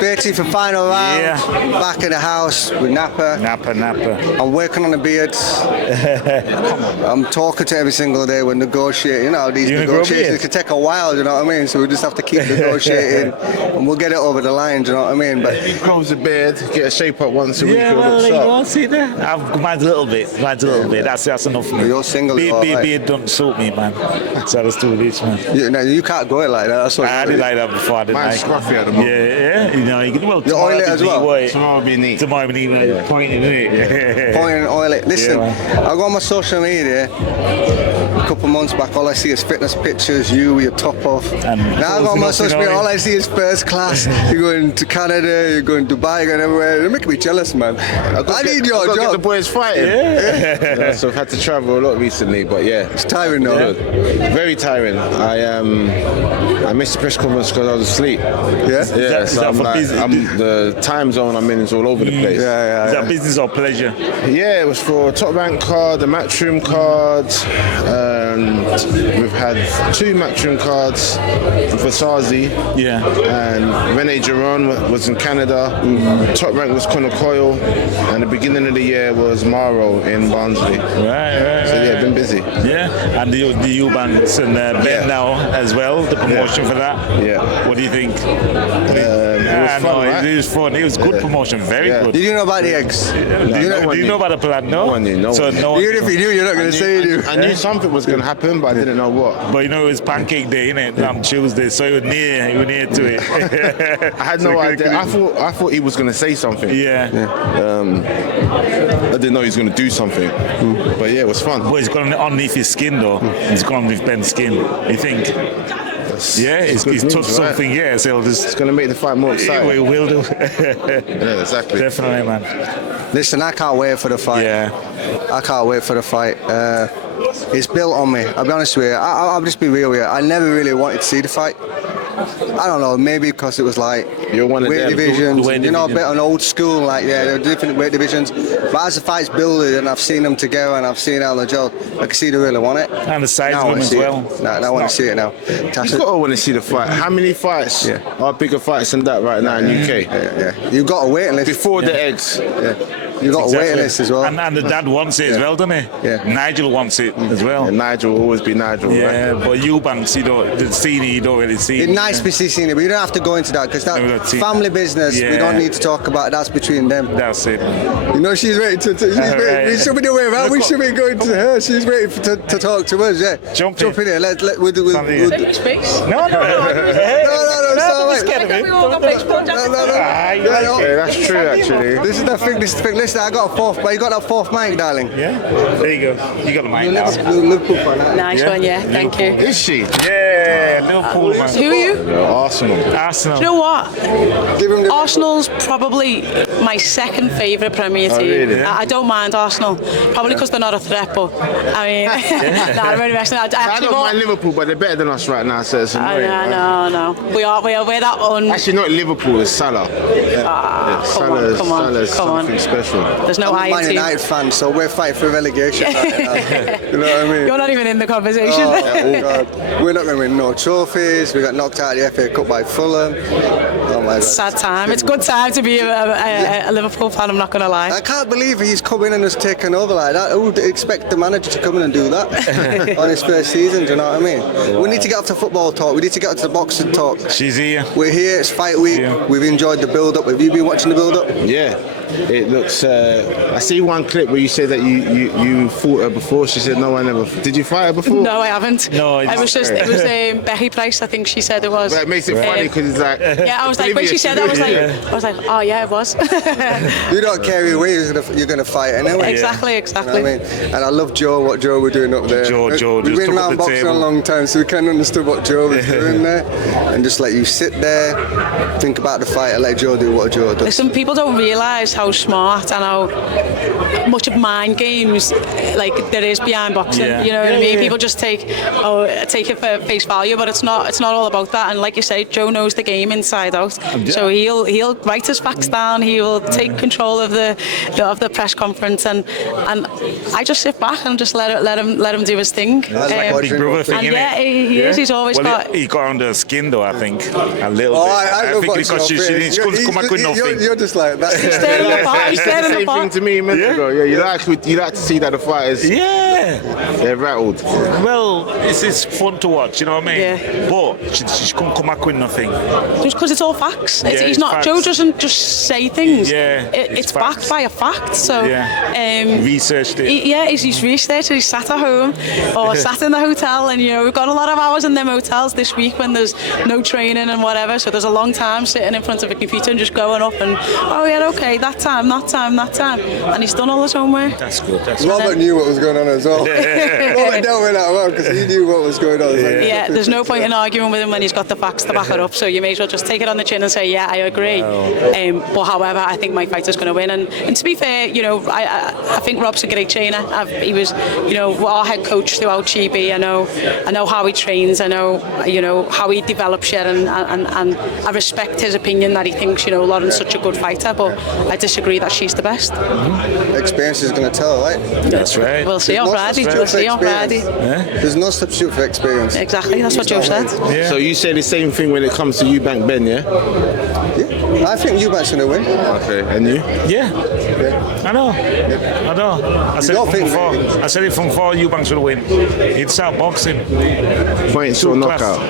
30 for final round. Yeah. Back in the house with Napa. Napa. I'm working on the beards. I'm talking to every single day. We're negotiating. You know, these negotiations can take a while, you know what I mean? So we just have to keep negotiating and we'll get it over the line, do you know what I mean? But grows a beard, get a shape up once a week. Yeah, well, you won't see that. Mine's a little bit. That's enough for me. You're single. Beard don't suit me, man. So let's do this, man. You can't go it like that. That's what I did like that before. I didn't Mine's like scruffy at the moment. Yeah. You know, you can you oil it as well. Tomorrow will be neat. Tomorrow will be neat. Pointing it. Pointing and oil it. Listen, I go on my social media a couple months back. All I see is fitness pictures. You with your top off. And now I go on my social media. All I see is first class. You're going to Canada. You're going to Dubai. You're going everywhere. You're making me jealous, man. I need your job. Get the boys fighting. Yeah. So I've had to travel a lot recently, but yeah, it's tiring though. Very tiring. I missed the press conference because I was asleep. Yeah. So the time zone I'm in is all over the place. Is that business or pleasure? Yeah, it was for Top Rank card, the Matchroom card, and we've had 2 Matchroom cards for Sazi. Yeah. And Rene Giron was in Canada. Top Rank was Conor Coyle, and the beginning of the year was Maro in Barnsley. Right. So yeah, been busy. Yeah, and the Eubanks and Ben now as well. The promotion for that. Yeah. What do you think? It was fun, right? It was fun. It was good promotion. Very good. Did you know about the eggs? Do you know about the plan? No. No one knew. Even if you knew, you're not going to say you knew. I knew something was going to happen, but I didn't know what. But you know, it was Pancake Day, innit? On Tuesday, so you were near to it. I had no idea. I thought he was going to say something. Yeah. I didn't know he was going to do something. But yeah, it was fun. But it's gone underneath his skin, though. It's gone with Ben's skin. You think? He's touched something. Right? Yeah, so it's going to make the fight more exciting. It will do. Yeah, exactly. Definitely, man. Listen, I can't wait for the fight. Yeah. I can't wait for the fight. It's built on me. I'll be honest with you. I'll just be real with you. I never really wanted to see the fight. I don't know, maybe because it was like weight divisions, a bit on old school, like there are different weight divisions. But as the fight's building and I've seen them together and I've seen how they gel, I can see they really want it. And the size of them as well. I want to see it now. You got to want to see the fight. How many fights are bigger fights than that right now in UK? Yeah. You've got a waiting list. Before the eggs. You've got a waiting list as well. And the dad wants it as well, doesn't he? Yeah. Nigel wants it as well. Nigel will always be Nigel. Yeah, right? but Eubanks, you don't really see. It's nice to see Cena, but you don't have to go into that because that family business, we don't need to talk about. That's between them. That's it. You know, she's waiting we should be the way around. We should be going to her. She's waiting to talk to us. Yeah. Jump in here. We'll do. No. That's true, actually. This is the thing. Listen, I got a fourth, but you got that fourth mic, darling. Yeah. There you go. You got the mic now. Liverpool fan. Nice one, thank you. Is she? Yeah, Liverpool, man. Who are you? Arsenal. Do you know what? Arsenal's probably my second favourite Premier team. Really? I don't mind Arsenal, probably because they're not a threat, but I mean, I'm really messing. I don't mind Liverpool, but they're better than us right now, so it's annoying. No. We're that on. Actually, not Liverpool, it's Salah. Come on. Something special. There's no I'm a Man team. United fan, so we're fighting for relegation right now. You know what I mean? You're not even in the conversation. Oh God. We're not going to win no trophies. We got knocked out of the FA Cup by Fulham. Oh my God. Sad time. It's a good time to be a Liverpool fan, I'm not going to lie. I can't believe he's come in and has taken over like that. Who would expect the manager to come in and do that on his first season? Do you know what I mean? Wow. We need to get off to football talk. We need to get off to the boxing talk. She's here. We're here. It's fight week. Yeah. We've enjoyed the build-up. Have you been watching the build-up? Yeah. It looks. I see one clip where you said that you fought her before. She said no, I never. Did you fight her before? No, I haven't. No, it was Becky Price. I think she said it was. But it makes it funny because it's like. Yeah, I was like when she said that, I was like, oh yeah, it was. You don't care either way. You're gonna fight anyway. Exactly. You know what I mean? And I love Joe. What Joe were doing up there. Joe. We've been around boxing a long time, so we kind of understood what Joe was doing there. And just let you sit there, think about the fight, and let Joe do what Joe does. Listen, people don't realise realise how smart and how much of mind games like there is behind boxing. You know what I mean? People just take it for face value, but it's not all about that. And like you say, Joe knows the game inside out. So he'll write his facts down. He will take control of the press conference, and I just sit back and just let him do his thing. That's like a big brother thing, and he is. He's always got. He got under skin though, I think, a little bit. I think because she didn't come back with nothing. You're just like that. He's staring apart. He's staring Same apart. thing to me a minute ago. Yeah, you like to see that the fighters they're rattled. Well, it's fun to watch, you know what I mean? Yeah. But she couldn't come back with nothing. Just because it's all facts. He's not. Facts. Joe doesn't just say things. Yeah, it's backed by a fact. So researched it. He's researched it. He's sat at home or sat in the hotel, and we've got a lot of hours in them hotels this week when there's no training and whatever. So there's a long time sitting in front of a computer and just going up and that time, and he's done all his homework. That's good. Robert knew what was going on as well. Robert dealt with that well because he knew what was going on. There's no point in arguing with him when he's got the facts to back it up. So you may as well just take it on the chin and say, yeah, I agree. But however, I think my fighter's going to win. And to be fair, I think Rob's a great trainer. He was, our head coach throughout GB. I know how he trains. I know, how he develops it, and I respect his opinion that he thinks, Lauren's such a good fighter. But I disagree that she's the best. Experience is going to tell, right? That's right. We'll see on Friday. There's no substitute for experience. Exactly. That's what Joe said. Yeah. So you say the same thing when it comes to Eubank Ben, yeah? Yeah. I think Eubank's going to win. Okay. And you? Yeah. I know. I said it from before. I said it from before. Eubank's going to win. It's out boxing. Points or knockout?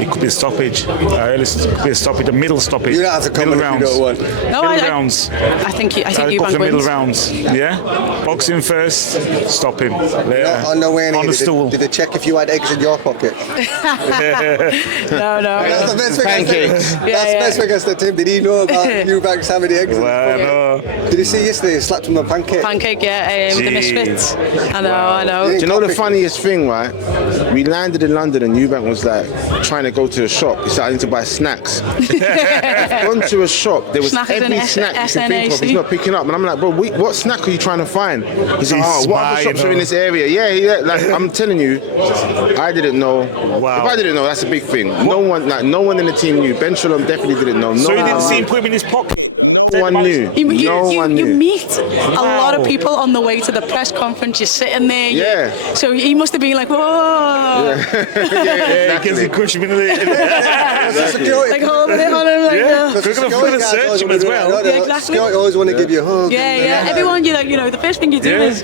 It could be a stoppage. It could be a stoppage. A middle stoppage. You don't have to come middle if you don't want. No, middle rounds. I think Eubank the middle wins. rounds. Yeah. Boxing first. Stop him. Later. On the way on the stool. Did they check if you had eggs in your pocket? No. That's the best thing Pancakes. That's the best thing I said to him. Did he know about Eubank's having the eggs? Well, I know. Did you see yesterday? He slapped him on a pancake. The Misfits. I know. Do you know the funniest thing, right? We landed in London and Eubank was like trying to go to a shop. He said, I need to buy snacks. Gone to a shop, there was every snack you can think of. He's not picking up. And I'm like, bro, what snack are you trying to find? He's like, what other shops are in this area? Yeah. Like, I'm telling you, I didn't know. Wow. If I didn't know, that's a big thing. No one in the team knew. Ben Shalom definitely didn't know. So he didn't see him put him in his pocket. No one knew. You meet a lot of people on the way to the press conference. You're sitting there. Yeah. So he must have been like, whoa. Yeah, because he crushed him in the. Like holding it on him like that. They're going to search him as well. Yeah, exactly. Security always want to give you a hug. Yeah. Everyone, the first thing you do is,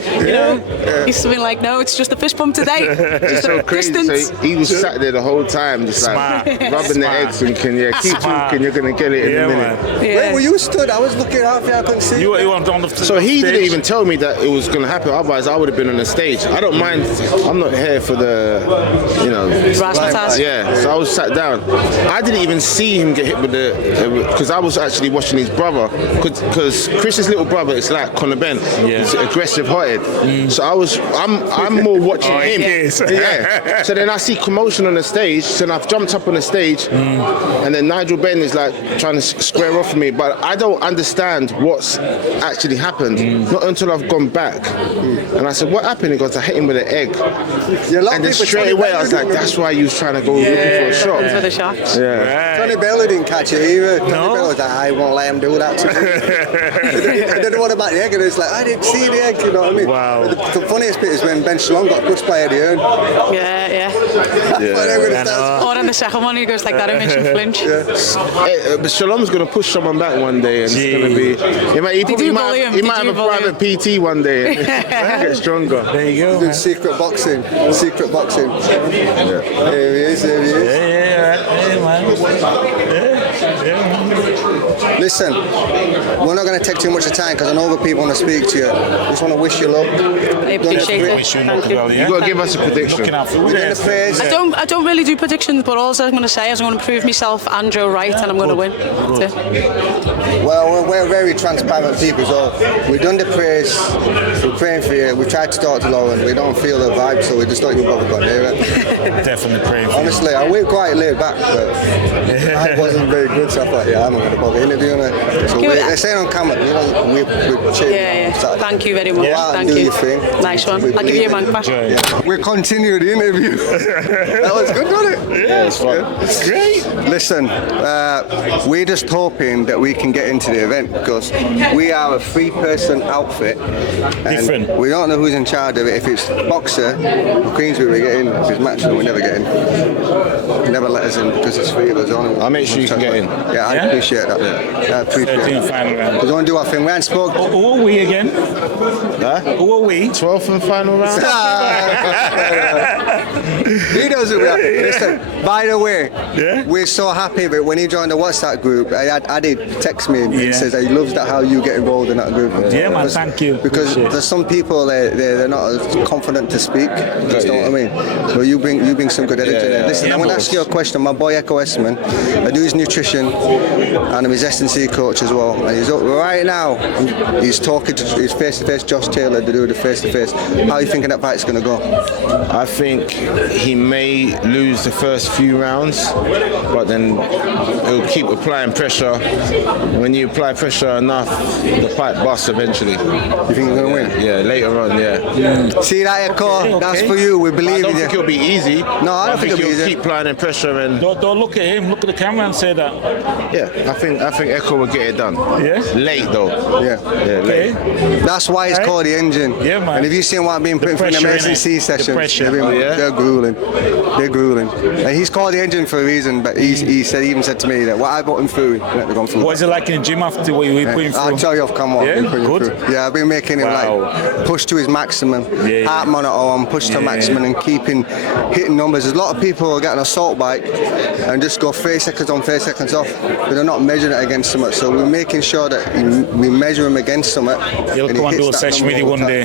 he's something like, no, it's just a fist bump today. Just so a crazy. distance. So he was sat there the whole time, just like rubbing the eggs, thinking, keep talking, you're gonna get it in a minute. Man. Where were you stood? I was looking out for you, I couldn't see. You were on the So he didn't even tell me that it was gonna happen. Otherwise, I would have been on the stage. I don't mind. I'm not here for the, Razzmatazz. Yeah. So I was sat down. I didn't even see him get hit with because I was actually watching his brother. Because Chris's little brother is like Conor Ben. Yeah. He's aggressive hearted. So I'm more watching him. Yeah. So then I see commotion on the stage. So then I've jumped up on the stage, and then Nigel Benn is like trying to square off with me, but I don't understand what's actually happened. Not until I've gone back. And I said, what happened? He goes, I hit him with an egg. And then straight away I was like, that's why you was trying to go looking for a shot. For the shots. Yeah. Tony Bella didn't catch it either. Tony Bella was like, I won't let him do that to me. I didn't want about the egg, and it's like, I didn't see the egg, you know what I mean? Wow. The funniest bit is when Ben Shalom got pushed by Eddie Hearn. Yeah. Or in the second one, he goes like that, it makes him flinch. But Shalom's going to push someone back one day, and it's going to be. He might have a private PT one day and get stronger. There you go. Doing secret boxing. Yeah. There he is. Listen, we're not going to take too much of time because I know other people want to speak to you. Just want to wish you luck. I appreciate it. Wish you luck as well, You got to give us a prediction. Looking out for praise. I don't really do predictions, but all I'm going to say is I'm going to prove myself and Joe right, and I'm going to win. That's it. Well, we're very transparent people, so we've done the praise. We're praying for you. We tried to talk to Lauren. We don't feel the vibe, so we just don't even bother got near it. Definitely praying for Honestly, I went quite laid back, but I wasn't very good, so I thought, I'm not going to bother interviewing gonna. So they're saying on camera, we're cheering. Yeah. Thank you very much. Thank you. Your thing. Nice one. I'll give you a man back. Yeah. We'll continue the interview. That was good, wasn't it? Yeah, it's fun. Great. Listen, we're just hoping that we can get into the event because we are a 3-person outfit. And Different. we don't know who's in charge of it. If it's boxer, Queensbury we get in. If it's matchroom, we never get in. Never let us in because it's 3 of us on. I'll make sure you can get in. Yeah, I appreciate that. I appreciate 13th it. final round. We don't do our thing. We haven't spoke. Who are we again? Huh? Who are we? 12th and final round. He knows who we are. Listen, by the way, Yeah? we're so happy that when he joined the WhatsApp group, Adi text me and he says he loves that how you get involved in that group. Yeah, man, thank you. Because Appreciate it. there's some people they're not as confident to speak. You know what I mean? But you bring some good energy there. Listen, I want to ask you a question. My boy Echo Esman, I do his nutrition and I'm his S&C coach as well. And he's up right now. He's talking to his face-to-face Josh Taylor to do the face-to-face. How are you thinking that fight's going to go? I think he may lose the first few rounds, but then he'll keep applying pressure. When you apply pressure enough, the fight busts eventually. You think he's going to win? Yeah, later on, yeah. See that, Echo? Okay. That's for you. We I believe don't in think you. it'll be easy. No, I don't think it'll be he'll easy. keep applying pressure and Don't look at him. Look at the camera and say that. yeah, I think Echo will get it done. Yeah? Late though. Yeah. Yeah, late. Okay. That's why it's Right. called the engine. Yeah, man. And if you've seen what I've been putting through in the pressure, S&C innit? sessions, The pressure. they've been- Oh, yeah? they're grueling. They're grueling. And he's called the engine for a reason, but he even said to me that what I brought him through, they've gone through. What is it like in the gym after we put him I'll through? tell you off camera. Yeah? I've been putting him Good. through. Yeah, I've been making him Wow. like push to his maximum, Yeah, yeah. heart monitor on, push to maximum, and keeping hitting numbers. There's a lot of people who get an assault bike and just go 30 seconds on, 30 seconds off, but they're not measuring it against something. So we're making sure that we measure him against something. He'll come and do a session with you one day.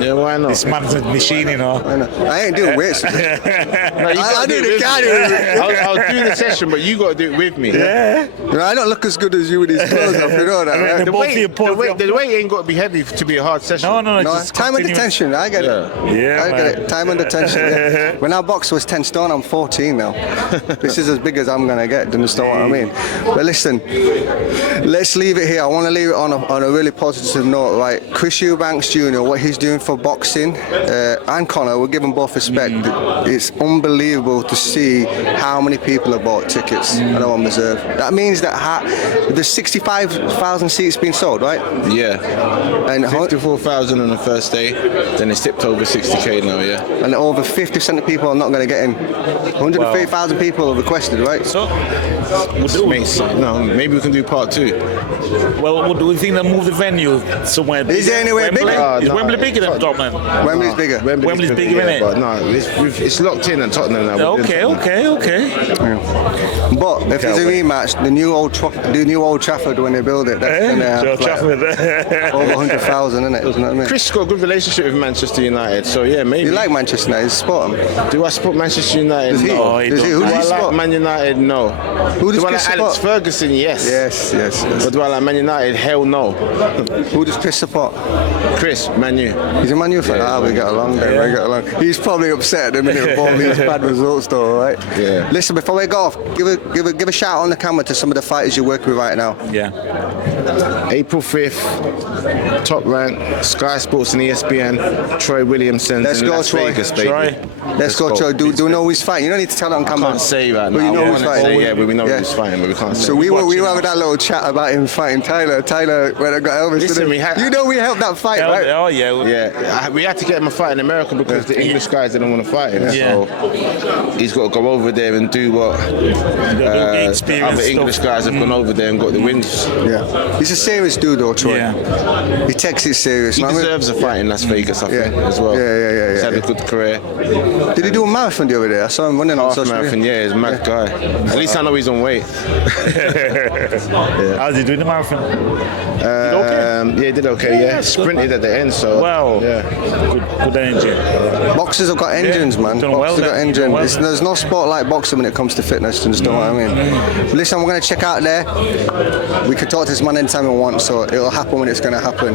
Yeah, why not? This man's a machine, you know. I ain't doing weights. No, you I gotta do it the with cardio. me. I'll do the session, but you got to do it with me. Yeah. I don't look as good as you with these clothes up, you know that, And then right? the both of you pull The weight ain't got to be heavy to be a hard session. No, No, just time under continue. tension, I get it. Yeah, I get man. it. Time under tension. Yeah. When I box was 10 stone, I'm 14 now. This is as big as I'm gonna get. Do you understand what I mean? But listen, let's leave it here. I want to leave it on a really positive note, right? Chris Eubanks Jr., what he's doing for boxing, and Conor, we'll give them both respect. It's unbelievable to see how many people have bought tickets at Home Reserve. That means that there's 65,000 seats being sold, right? Yeah. And 54,000 on the first day, then it's tipped over 60k now, yeah. and over 50% of people are not going to get in. 130,000 people have requested, right? So, Maybe we can do part 2. well, do we think they'll move the venue somewhere? Is there anywhere Wembley? bigger? Is No, Wembley bigger than Tottenham? Wembley's bigger. Wembley's bigger, yeah, innit? but no, it's locked in at Tottenham now. We're doing Okay. But if there's a rematch, the new Old Trafford when they build it, that's going to have Old Trafford. over 100,000 in it. You know what I mean? Chris got a good relationship with Manchester United, so yeah, maybe. You like Manchester United? Support them. Do I support Manchester United? Does he? No. Does he? Who Do does I he like support? Man United? No. Who does Do I Chris like Alex support? Ferguson? Yes. Yes. But do I like Man United? Hell no. Who does Chris support? Chris, Man U. He's a Man U fan. Yeah. We get along then. We get along. He's probably upset at the minute of all these bad results, though, right? Yeah. Listen, before we go off, give a shout out on the camera to some of the fighters you're working with right now. Yeah. April 5th, Top Rank, Sky Sports and ESPN, Troy Williamson Let's in go, Las Troy. Vegas, baby. Troy. Let's go, Troy. Do you know who's fighting? You don't need to tell it on camera. I can't say that But now. you know I who's wanna fighting. say, yeah, but we know Yeah. who's fighting, but we can't say. So we were watching having that little chat about him fighting Tyler. Tyler, when I got Elvis. Listen, didn't we he? had- You know we helped that fight, right? Oh, yeah. Yeah, we had to get him a fight in America because the English guys didn't want to fight him. Yeah. So he's got to go over there and do what The experience other English stuff. guys have gone over there and got the wins. Yeah. He's a serious dude, though, Troy. Yeah. He takes it serious. He man. deserves a fight in Las Vegas, I think, as well. Yeah. He's had a good career. Did he do a marathon the other day? I saw him running on Half social marathon, media. yeah, he's a mad guy. At least I know he's on weight. How's he doing the marathon? Yeah, he did okay, yeah. Sprinted at the end, so. Wow. Yeah. Good energy. Boxers have got engines, man. done well Boxers have got there. engines. Done well There's no sport like boxing when it comes to fitness. just know what I mean. But listen, we're going to check out there. We can talk to this man anytime we want, so it'll happen when it's going to happen.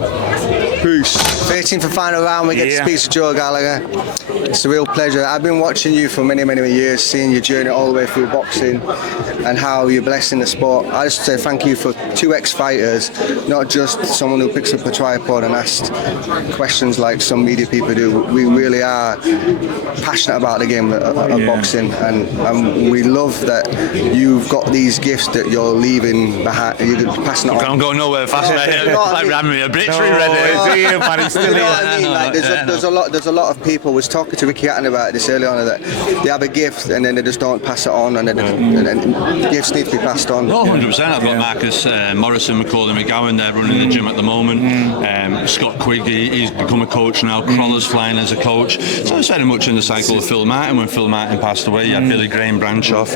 Peace. 13th and final round, we get to speak to Joe Gallagher. It's a real pleasure. I've been watching you for many, many years, seeing your journey all the way through boxing and how you're blessing the sport. I just say thank you for 2 ex-fighters, not just someone who picks up a tripod and asks questions like some media people do. We really are passionate about the game of boxing, and we love that you've got these gifts that you're leaving behind. You're passing it on. I'm going nowhere fast, mate. Like ran me a obituary ready. You know what I mean? Like, there's a lot of people. Was talking to Ricky Hatton about this earlier on, that they have a gift and then they just don't pass it on, and then gifts need to be passed on. No, 100%. I've got Marcus Morrison, Macaulay McGowan there running the gym at the moment. Scott Quigg, he's become a coach now. Croller's flying as a coach. So it's very much in the cycle of Phil Martin. When Phil Martin passed away, you had Billy Graham Branchoff,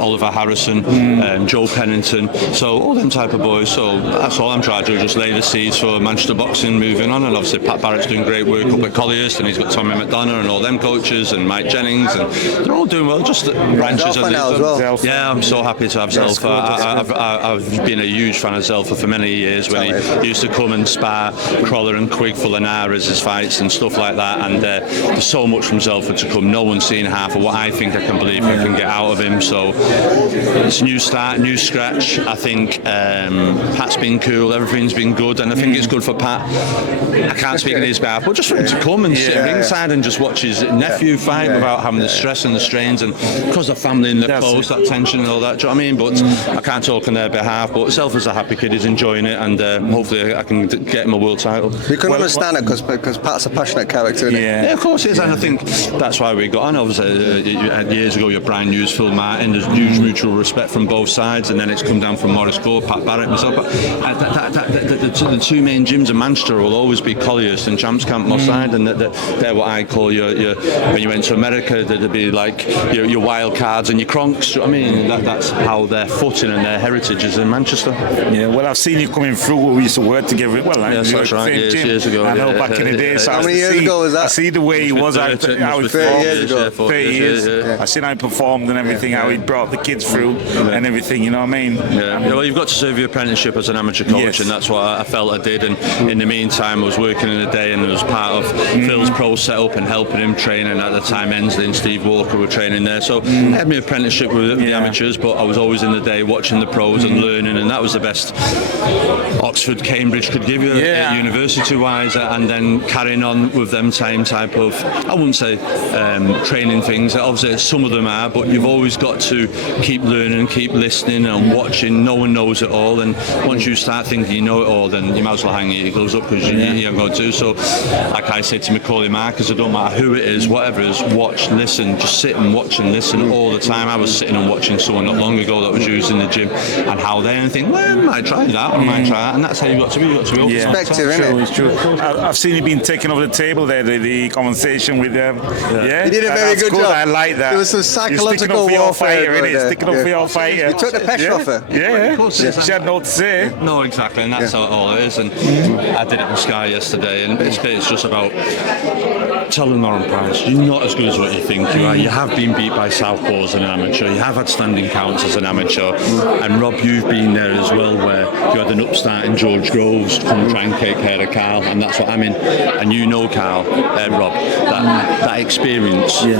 Oliver Harrison, Joe Pennington. So all them type of boys. So that's all I'm trying to do, just lay the seeds for Manchester boxing moving on. And obviously Pat Barrett's doing great work up at Colliers, and he's got Tommy McDonough and all them coaches, and Mike Jennings, and they're all doing well. Just branches of as well. Yeah, I'm so happy to have Zelfa. I've been a huge fan of Zelfa for many years when he used to come and spar Crawler and Quigg for Linares' his fights and stuff like that. And there's so much from Zelfa to come. No one's seen half of what I think I can believe I can get out of him. So it's a new start, new scratch. I think Pat's been cool. Everything's been good, and I think it's good for Pat. I can't speak in his behalf, but just for him to come and sit ringside and just watch his nephew fight without having the stress and the strains, and because the family and the close, that tension and all that. Do you know what I mean? But I can't talk on their behalf. But Zelfa's a happy kid. He's enjoying it, and hopefully I can get him a world title. You can understand it because Pat's a passionate character, isn't he? Yeah, of course he is, and I think that's why we got on. Obviously, years ago, you had Brian Hughes, Phil Martin. There's huge mutual respect from both sides, and then it's come down from Maurice Gore, Pat Barrett, myself. But the 2 main gyms in Manchester will always be Colliers and Champs Camp Moss Side, and they're what I call your when you went to America, there'd be like your wild cards and your Kronks. I mean, that's how their footing and their heritage is in Manchester. Yeah, well, I've seen you coming through. We used to work together. Well, yes, that's right. Years ago. I know, back in the day. So how many years ago was that? I see the way he was. How he 30 years ago. 30 years. I seen how he performed and everything. How he brought the kids through and everything. You know what I mean? Yeah. Well, you've got to serve your apprenticeship as an amateur coach, and that's what I felt I did. And in the meantime, I was working in the day, and I was part of Phil's pro setup and helping him train. And at the time, Ensley and Steve Walker were training there. So I had my apprenticeship with the amateurs, but I was always in the day watching the pros and learning, and that was the best Oxford, Cambridge could give you university-wise, and then carrying on with them same type of, I wouldn't say training things. Obviously, some of them are, but you've always got to keep learning, keep listening and watching. No one knows it all, and once you start thinking you know it all, then you might as well hang your gloves up because you haven't got to. So, like I said to Macaulay Marcus, it don't matter who it is, whatever it is, watch, listen, just sit and watch and listen all the time. I was sitting and watching someone not long ago that was using the gym and how they and think, well, I might try that, I might try that, and that's how you've got to be. You've got to be open. Perspective, isn't it? It's true. I've seen you being taken over the table there, the conversation with them. You did a very good job. I like that. There was some psychological warfare. Sticking up for your fighter. You took the pressure off her. Yeah. She had no to say. No, exactly, and that's all it is. And I did it with Sky yesterday, and it's just about telling Lauren Price, you're not as good as what you think you are. You have been beat by southpaws as an amateur. You have had standing counts as an amateur. And Rob, you've been there as well, where you had an upstart in George Groves come try and take care of Carl, and that's what I'm in. And you know, Carl, Rob, that experience in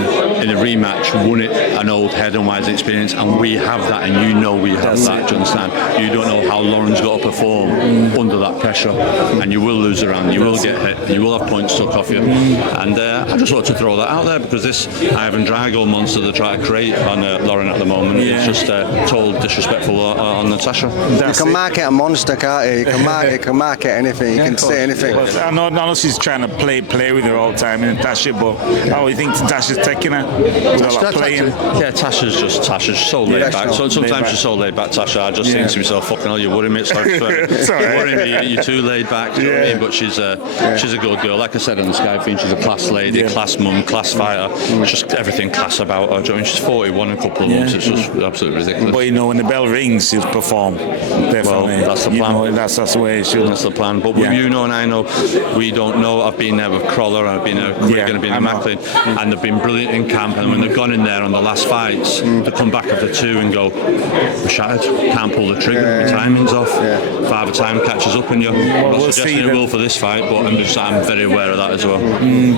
a rematch, won it an old head-on-wise experience, and we have that, and you know we have that. Do you understand? You don't know how Lauren's got to perform under that pressure, and you will lose around, you will get hit, you will have points took off you, and I just want to throw that out there because this Ivan Drago monster they try to create on Lauren at the moment is just total disrespectful on Natasha. You can market a monster, can't you? You can market anything. You can say anything. I know she's trying to play with her all the time, Natasha, but how do you think Natasha's taking her? Playing? Yeah, Tasha's so laid back. So sometimes she's so laid back, Tasha. I just think to myself, fucking hell, you're worrying me. It's like, me you're too laid back. You know what I mean? But she's a good girl. Like I said on the Sky thing, she's a class lady, class mum, class fighter. Just everything class about her. Do you know what I mean? She's 41 in a couple of months. It's just absolutely ridiculous. But you know, when the bell rings, she'll perform. Definitely. Well, that's the plan. You know, that's the way it should. That's the plan. But you know and I know, we don't know. I've been there with Crawler, I've been there with Quigan, I've been in Macklin, and they've been brilliant in camp. And when they've gone in there on the last fights, they come back after 2 and go, we're shattered, can't pull the trigger, the timing's off. Father time catches up on you. I'm not suggesting it will for this fight, but I'm very aware of that as well.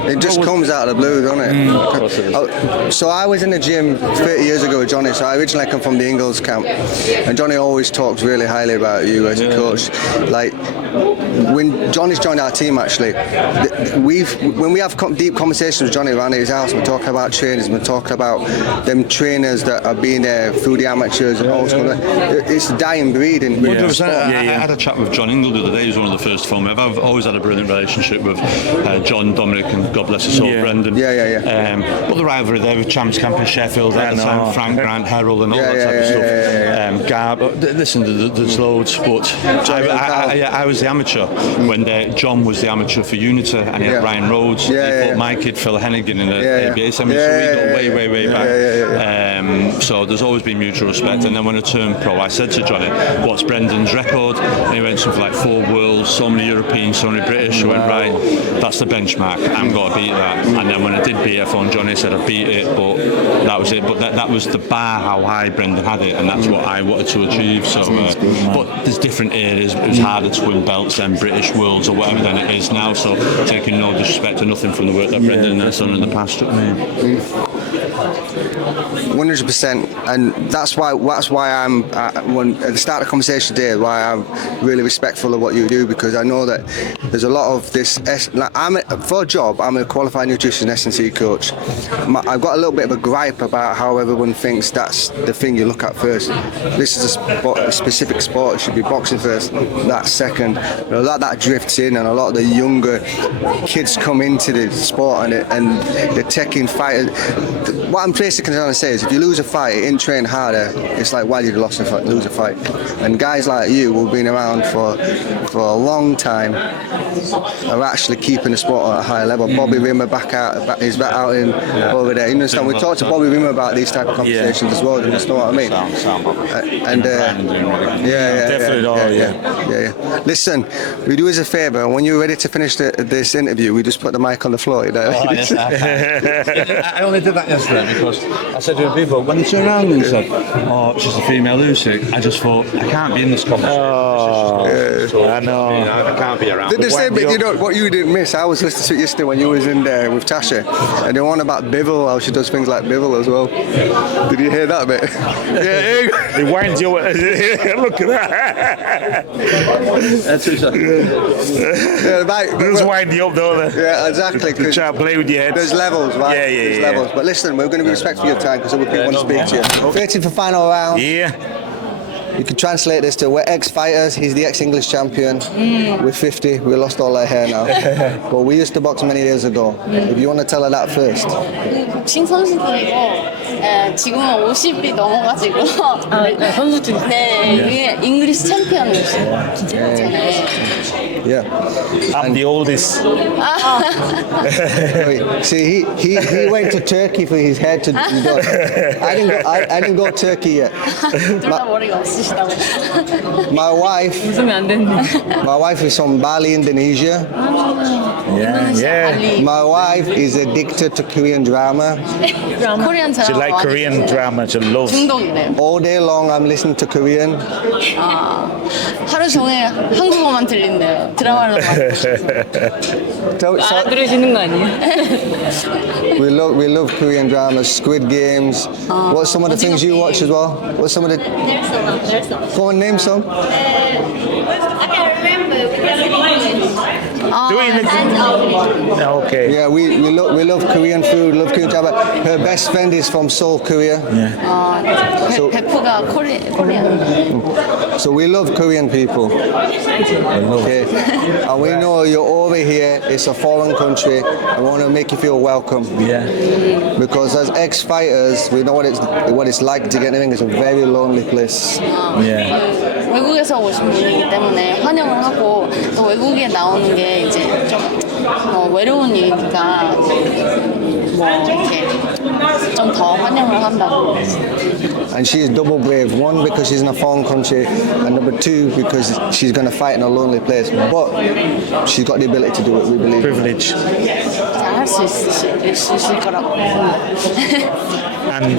It just comes out of the blue, doesn't it? So I was in the gym 30 years ago with Johnny. So I originally come from the Ingles camp, and Johnny always talks really highly about you as a coach. Like when Johnny's joined our team, actually, when we have deep conversations with Johnny around his house, we're talking about trainers, we're talking about them trainers that are being there through the amateurs and all stuff. It's a dying breed. I had a chat with John Ingle the other day. He was one of the first for me. I've always had a brilliant relationship with John, Dominic, and God bless his soul, Brendan. But the rivalry there with Champs Camp in Sheffield at the time, Frank Grant, Herald, and all that type of stuff. Garb, listen, there's loads. But I was the amateur when John was the amateur for Unita, and he had Ryan Rhodes. He fought my kid Phil Hennigan in the ABA semi. So we go way back. So there's always been mutual respect. And then when I turned pro, I said to Johnny, what's Brendan's record? And he went something like 4 worlds, so many Europeans, so many British. I went, right, that's the benchmark. I'm going to beat that. And then when I did beat F1, Johnny said I beat it, but that was it. But that was the bar how high Brendan had it, and that's what I wanted to achieve. So, but there's different areas. It was harder to win belts than British Worlds or whatever than it is now. So taking no disrespect to nothing from the work that Brendan has done in the past. You know what I mean? 100%, and that's why I'm when at the start of the conversation today, why I'm really respectful of what you do, because I know that there's a lot of this. For a job, I'm a qualified nutrition S&C coach. I've got a little bit of a gripe about how everyone thinks that's the thing you look at first. This is a specific sport; it should be boxing first, that second. A lot of that drifts in, and a lot of the younger kids come into the sport and they're taking fighters. What I'm basically trying to say is, if you lose a fight, it ain't train harder. It's like, why did you lose a fight? And guys like you, who've been around for a long time, are actually keeping the sport at a high level. Bobby Rimmer is back out in over there. You understand? We talked to Bobby Rimmer about these type of conversations as well. Do you understand what I mean? Definitely. Listen, we do us a favour. When you're ready to finish this interview, we just put the mic on the floor. You know? I only did that yesterday because I said to people, when they turned around and said, oh, she's a female Usyk, I just thought, I can't be in this conversation. I know. I can't be around. The same bit, you know, what you didn't miss, I was listening to it yesterday when you was in there with Tasha, and they were on about Bivol, how she does things like Bivol as well. Did you hear that bit? It winds you. Look at that. That's it. Those wind you up, don't they? Yeah, exactly. To try to play with your head. There's levels, right? There's levels. But listen, we're going to be respectful of your time because other people want to speak to you. 30 for final round. You can translate this to, we're ex-fighters. He's the ex-English champion. We're 50. We lost all our hair now. But we used to box many years ago. If you want to tell her that first. 복싱 선수들이고 지금은 50이 넘어가지고 선수들 네 잉글리시 챔피언이시고 Yeah. I'm the oldest. See, he went to Turkey for his head to be done. I didn't go to Turkey yet. 머리가 없으시다고. My wife is from Bali, Indonesia. My wife is addicted to Korean drama. Korean drama. She like Korean drama. She loves. 중독이래요. All day long I'm listening to Korean. 하루 종일 한국어만 들린대요. 드라마를 그러시는 거 아니에요? We love Korean dramas, Squid Games. What's some of the things you watch as well? What's some of the? There's a lot. Go on, name some. I can't remember. Okay. Yeah, we love Korean food, love Korean drama. Her best friend is from Seoul, Korea. 베프가 코리안. So we love Korean people. Okay. And we know you're over here, it's a foreign country, I want to make you feel welcome. Yeah. Because as ex-fighters, we know what it's like to get in the ring. It's a very lonely place. Yeah. 외국에서 오신 분이기 때문에 환영을 하고 또 외국에 나오는 게 이제 좀 외로운 일이니까 뭐 이렇게 좀 더 환영을 한다고. And she's double brave. One, because she's in a foreign country, and number two, because she's going to fight in a lonely place. But she's got the ability to do it, we believe. Privilege. 할 수 있을 거라고. And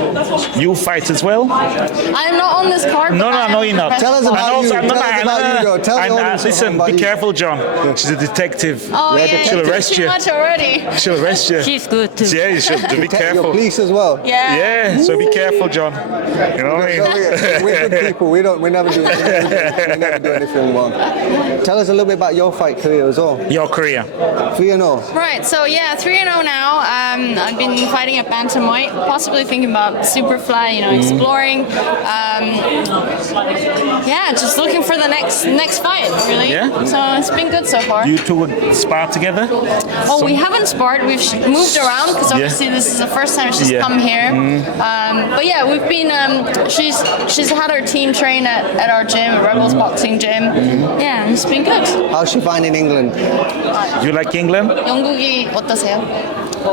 you fight as well? I'm not on this card. No, you're not. Tell us about you. Tell us about you, Joe. Tell the audience listen, about be you. careful, John. She's a detective. Oh yeah, She'll arrest too you. much already. She'll arrest you. She's good too. Yeah, you should. Be Protect your careful. police as well. Yeah. Yeah, so be careful, John. You know what I So mean? we're good people. We never do anything wrong. Tell us a little bit about your fight career as well. Your career. 3-0. Right, so yeah, 3-0 now. I've been fighting at bantamweight, possibly thinking about superfly, exploring. Yeah, just looking for the next fight, really. Yeah? So it's been good so far. You two would spar together? Oh, we haven't sparred. We've moved around because obviously this is the first time she's come here. But yeah, we've been. She's had her team train at our gym, Rebels Boxing Gym. Yeah, it's been good. How's she finding England? Do you like England? 영국이 어떠세요?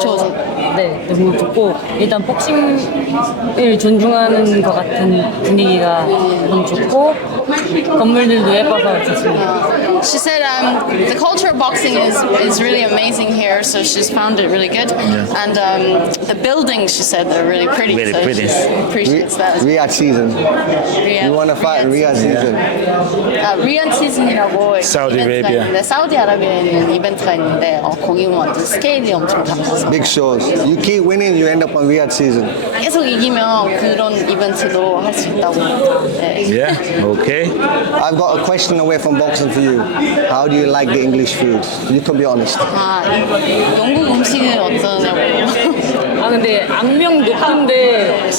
좋으세요? 네, 너무 좋고 일단 복싱을 존중하는 것 같은 분위기가 너무 좋고 건물들도 예뻐서 좋습니다. She said the culture of boxing is really amazing here, so she's found it really good. And the buildings, she said, are really pretty. Really so pretty. She appreciates that. Riyadh season. Riyadh. You want to fight in Riyadh season? 리안 시즌이라고 Saudi 이벤트가 Arabia. 있는데 사우디아라비아에 있는 이벤트가 있는데 거기 완전 스케일이 엄청 달라서 Big shows. You keep winning, you end up on Riyadh season. 계속 이기면 그런 이벤트도 할 수 있다고. 네. Yeah, okay. I've got a question away from boxing for you. How do you like the English food? You can be honest. 영국 음식은 어떠냐고. 아 근데 악명 높은데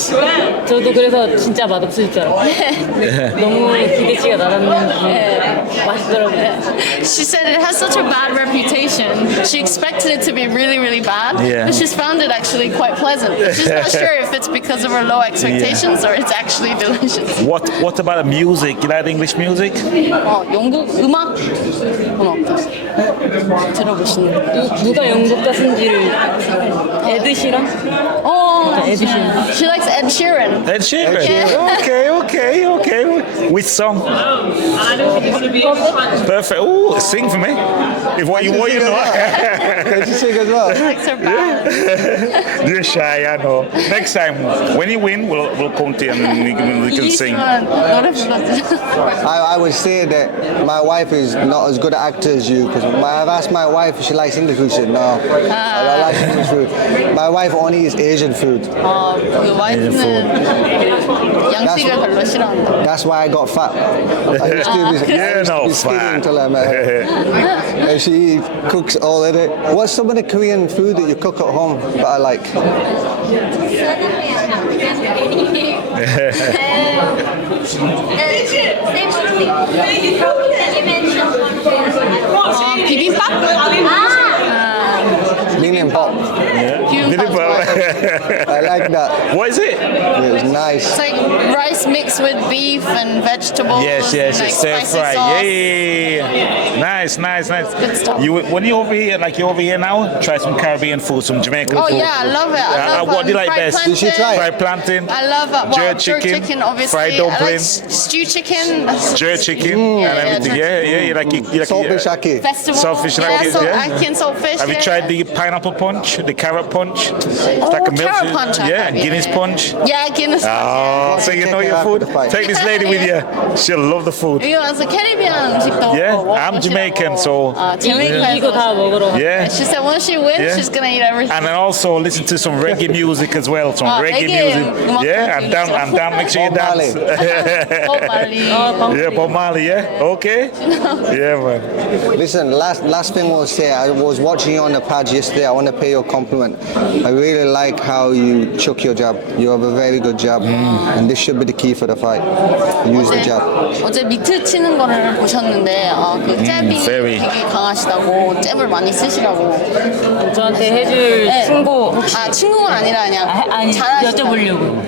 저도 그래서 진짜 맛없을 줄 알았어요. 너무 기대치가 낮았는지 맛있더라고요. She said it has such a bad reputation. She expected it to be really, really bad, Yeah. but she's found it actually quite pleasant. She's not sure if it's because of her low expectations or it's actually delicious. What about the music? You like the English music? 영국 음악은 어떠세요? 들어보시는 누가 영국 가수인지를 에드시런? Ed Sheeran. She likes Ed Sheeran. Ed Sheeran. Yeah. Okay. Which song? Perfect. Ooh, sing for me. If what you know. Can you sing as well? She likes her band. You're shy, I know. Next time, when you win, we'll come to you and we can sing. 노래 불러주세요. I would say that my wife is not as good an actor as you because I've asked my wife if she likes English food. She said no, I don't like English food. My wife only eats Asian food. 그 와이프는 양식을 별로 싫어한다. That's why I got fat. I used to be skinny fat. until I met her. And she cooks all of it. What's some of the Korean food that you cook at home that I like? 비빔밥? Bibimbap. 비빔밥. I like that. What is it? It was nice. It's like rice mixed with beef and vegetables. Yes, and like stir spicy fry. sauce. Yeah. Nice. Good stuff. When you're over here, like you're over here now, try some Caribbean food, some Jamaican Oh food. yeah, I love it. I love what do you like fried best? You should try it. Fried plantain. I love jerk jerk chicken, chicken, obviously. fried I like dumpling, stew chicken. jerk chicken, Yeah, and everything. jerk Yeah. You like Saltfish ackee. Festival. Saltfish yeah, like it, yeah. Ackee saltfish. Have you tried the pineapple punch, the carrot punch? It's like a milk. carrot punch I Yeah, have, Guinness punch. Yeah, Guinness. Oh, so you know your food. Take this lady with you. She'll love the food. 이거 와서 캐리비안 음식도 Yeah, 먹고 I'm Jamaican, so Jamaican. 이거 다 먹으러. yeah. She said when she wins, Yeah. she's gonna eat everything. And then also listen to some reggae music as well. Some reggae reggae. music. Yeah, I'm down. Make sure you Bob Marley. dance. Bob Marley. Yeah, Bob Marley. Yeah, okay. Yeah, man. Listen, last thing we'll say, I was watching you on the pad yesterday. I want to pay you a compliment. I really like how you chuck your jab. You have a very good jab, and this should be the key for the fight. Use the jab. 어제 미트 치는 거를 보셨는데 그 잽이 되게 강하시다고 잽을 많이 쓰시라고. 저한테 해줄 충고 혹시 친구가 아니라 그냥 아니 여쭤보려고.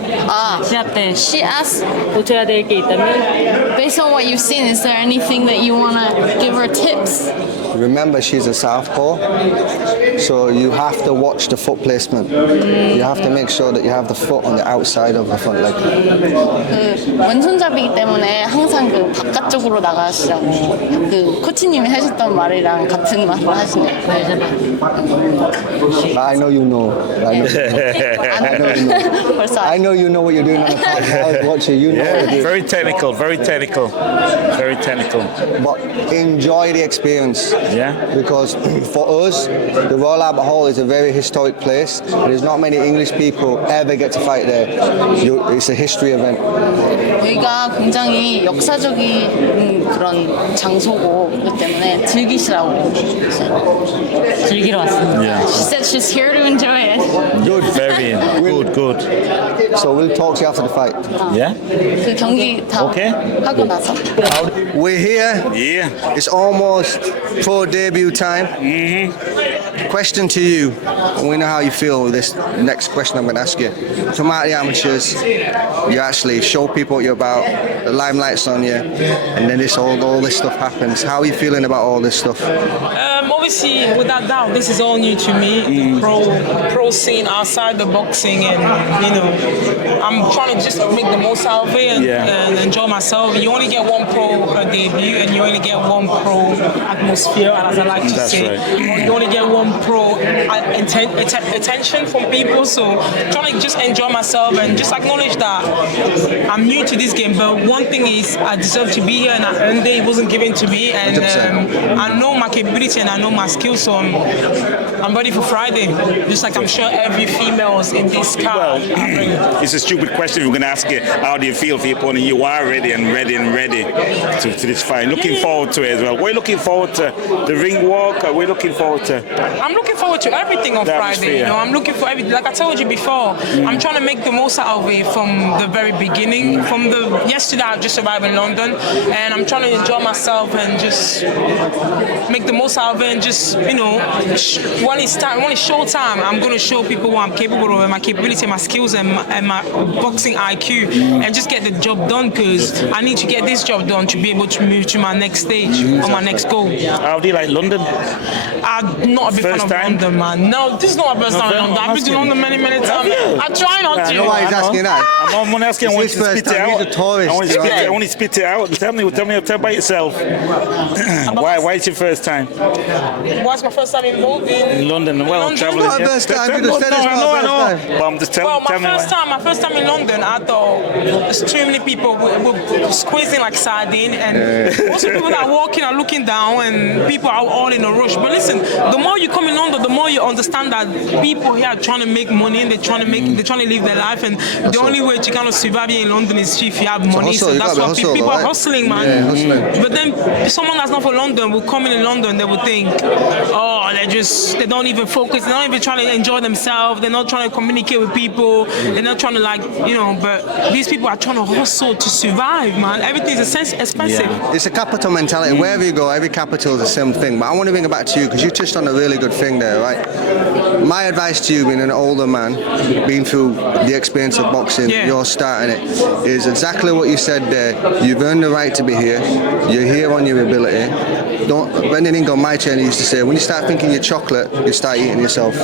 시합 때 She asked, 고쳐야 될 게 있다면 based on what you've seen, is there anything that you want to give her tips? Remember, she's a southpaw, so you have to watch the foot placement. You have to make sure that you have the foot on the outside of the front leg. 그 왼손잡이기 때문에 항상 그 바깥쪽으로 나가시라고 그 코치님이 하셨던 말이랑 같은 말을 하시네요. I know you know. I know you know. 벌써 I know you know what you're doing on the field. I was watching. You know what you're doing. Very technical, very technical, very technical. But enjoy the experience. Yeah. Because for us, the Royal Albert Hall is a very historic place. There's not many English people ever get to fight there. It's a history event. 여기가 굉장히 역사적인 그런 장소고 그렇기 때문에 즐기시라고. 즐기러 왔습니다. Yeah. She said she's here to enjoy it. Good, very good. So we'll talk to you after the fight. Yeah. 그 경기 다 Okay. 하고 나서. We're here. Yeah. It's almost pro debut time. Question to you. We know how you feel with this next question I'm going to ask you. Come out the amateurs, you actually show people what you're about, the limelight's on you, and then all this stuff happens. How are you feeling about all this stuff? Obviously, without doubt, this is all new to me. The pro scene outside the boxing, and I'm trying to just make the most out of it and enjoy myself. You only get one pro debut, and you only get one pro atmosphere, as I like to say. Right. You only get one pro attention from people. So trying to just enjoy myself and just acknowledge that I'm new to this game. But one thing is, I deserve to be here, and I earned it. It wasn't given to me, and I know my capability and I know my skills. So I'm ready for Friday. Just like I'm sure every female is in this car. Well, it's a stupid question. We're going to ask you, how do you feel for your opponent? You are ready to this fight. Looking forward to it as well. We're looking forward to the ring walk. We're looking forward to. I'm looking forward to everything on Friday. I'm looking for everything. Like I told you before, I'm trying to make the most out of it from the very beginning. Yesterday, I just arrived in London, and I'm trying to enjoy myself and just make the most out of it. And just when it's showtime, I'm gonna show people what I'm capable of, and my capability, my skills, and my boxing IQ, and just get the job done. Because I need to get this job done to be able to move to my next stage or my next goal. How do you like London? I'm not a big fan of London, man. No, this is not my first time in London. I've been to London many times. I try not to. I know why he's asking that. I'm going to ask you. I want you to spit it out. He's a tourist. I want you to spit it out. Tell me about yourself. Why is your first time? Why's my first time in London? Well, traveling. Not first time. You just said it's not first time. But I'm just telling my first time in London, I thought extremely people were squeezing like sardine, and most of the people that are walking are looking down, and people are all in a rush. But listen, the more you come in London, the more you understand that people here are trying to make money, and they're trying to live their life, and the only way to kind of survive here in London is if you have money. So that's why people are hustling, man. Yeah, hustling. But then someone that's not from London will come in London, they will think, oh, they don't even focus, they're not even trying to enjoy themselves, they're not trying to communicate with people, they're not trying to but these people are trying to hustle to survive, man. Everything is expensive. Yeah. It's a capital mentality. Wherever you go, every capital is the same thing. But I want to bring it back to you because you touched on a really good thing there, right? My advice to you, being an older man, being through the experience of boxing, you're starting it, is exactly what you said there. You've earned the right to be here. You're here on your ability. Brendan Ingle, my trainer, used to say, when you start thinking you're chocolate, you start eating yourself.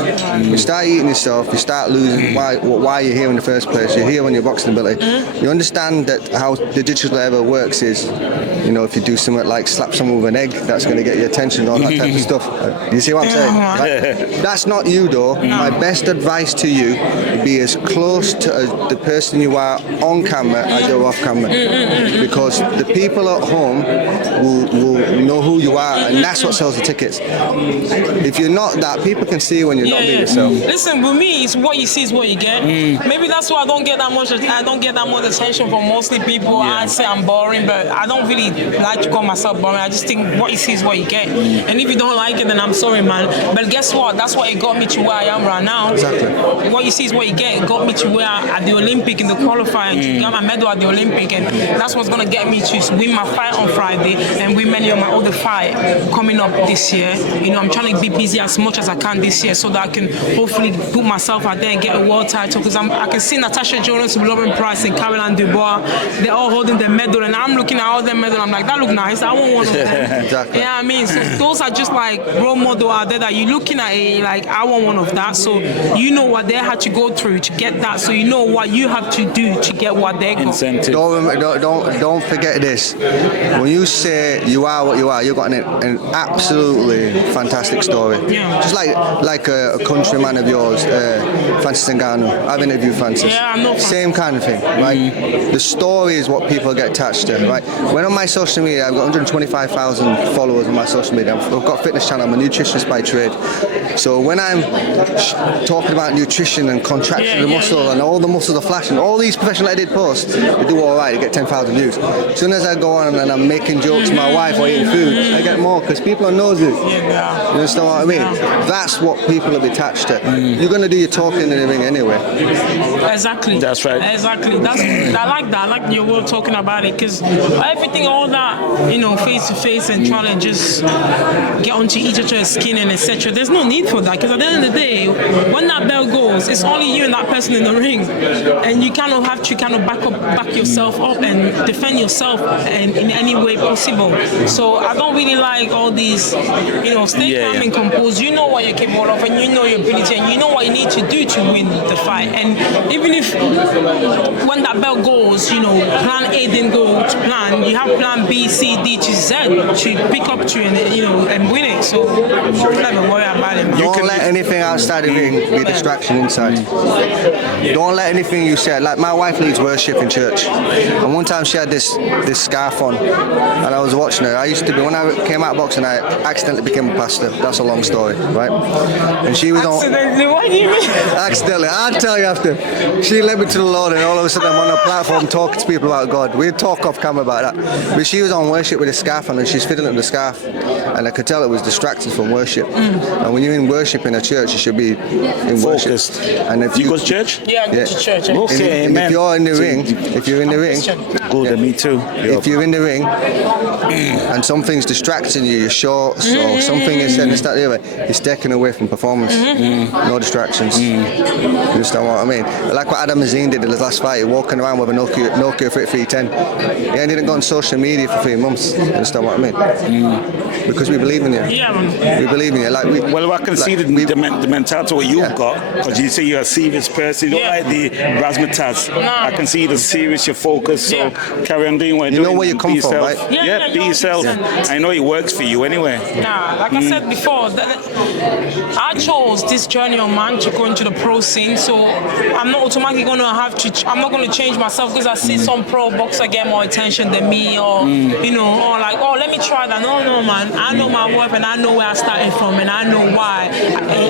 You start eating yourself, you start losing why you're here in the first place. You're here on your boxing ability. You understand that how the digital era works is, if you do something like slap someone with an egg, that's going to get your attention, all that type of stuff. You see what I'm saying? Right? That's not you, though. My best advice to you would be as close to the person you are on camera as you're off camera. Because the people at home will know who you are, and that's what sells the tickets. If you're not that, people can see when you're not being yourself. Listen, with me, it's what you see is what you get. Maybe that's why I don't get that much attention from mostly people. I say I'm boring, but I don't really like to call myself boring. I just think what you see is what you get. And if you don't like it, then I'm sorry, man. But guess what? That's what it got me to to where I am right now. Exactly. What you see is what you get. It got me to where at the Olympic in the qualifying, to get my medal at the Olympic, and that's what's gonna get me to win my fight on Friday and win many of my other fight coming up this year. You know, I'm trying to be busy as much as I can this year so that I can hopefully put myself out there and get a world title. Because I can see Natasha Jonas, Lauren Price, and Caroline Dubois. They're all holding their medal, and I'm looking at all their medal. I'm like, that look nice. I want one of them. Exactly. You know what I mean? So those are just like role model out there that you're looking at. Like, I want one of that. So you know what they had to go through to get that. So you know what you have to do to get what they got. Incentive. Don't forget this. When you say you are what you are, you've got an absolutely fantastic story. Yeah. Just like a countryman of yours, Francis Ngannou. I've interviewed Francis. Yeah, I know Francis. Same kind of thing, right? The story is what people get attached to, right? When on my social media, I've got 125,000 followers on my social media. I've got a fitness channel. I'm a nutritionist by trade. So when I'm talking about nutrition and contraction of the muscle and all the muscles are flashing, all these professional edit posts, they do all right. They get 10,000 views. As soon as I go on and I'm making jokes to my wife or eating food, I get more because people are nosy. You understand what I mean? That's what people are attached to. You're going to do your talking in the ring anyway. Exactly. That's right. Exactly. I like that. I like your way of talking about it because everything, all that, you know, face to face and trying to just get onto each other's skin and etc. There's no need for that because at the end of the day, when that bell goes, it's only you and that person in the ring, and you kind of have to kind of back yourself up and defend yourself in any way possible. So I don't really like all these, you know, stay calm and composed. You know what you're capable of, and you know your ability, and you know what you need to do to win the fight. And even if when that bell goes, you know, plan A didn't go to plan, you have plan B, C, D to Z to pick up to and, you know, and win it. So never worry about it. Don't let anything outside the ring be a distraction inside. Don't let anything you say. Like my wife leads worship in church, and one time she had this scarf on, and I was watching her. I used to be, when I came out of boxing, I accidentally became a pastor. That's a long story, right? And she was Accidentally, what do you mean? accidentally. I'll tell you after. She led me to the Lord, and all of a sudden I'm on a platform talking to people about God. We'd talk off camera about that. But she was on worship with a scarf on, and she's fiddling with the scarf, and I could tell it was distracted from worship. And when you're in worship in a church, you should be in worship. Focused. And if you go to church? Yeah, I go to church. Okay, and amen. if you're in the ring, Good, me too. if you're in the ring and something's distracting you, your shorts or something is said, this, that, the other, it's taken away from performance. No distractions. You understand what I mean? Like what Adam Azine did in his last fight, walking around with a Nokia 310. He didn't go on social media for 3 months. You understand what I mean? Because we believe in you. Yeah, man. We believe in you. Like Well, I can see the mentality what you've got, because you say you're a serious person. You don't like the razzmatazz. I can see the serious, your focus. So carry on doing what you're doing. You know where you come from, right? Yeah, be yourself. I know it works for you anyway. Nah, like I said before, I chose this journey on mine to go into the pro scene. So I'm not automatically going to have to. I'm not going to change myself because I see some pro boxer get more attention than me, or you know, or like, oh, let me try that. No, man. I know my worth, and I know where I started from, and I know why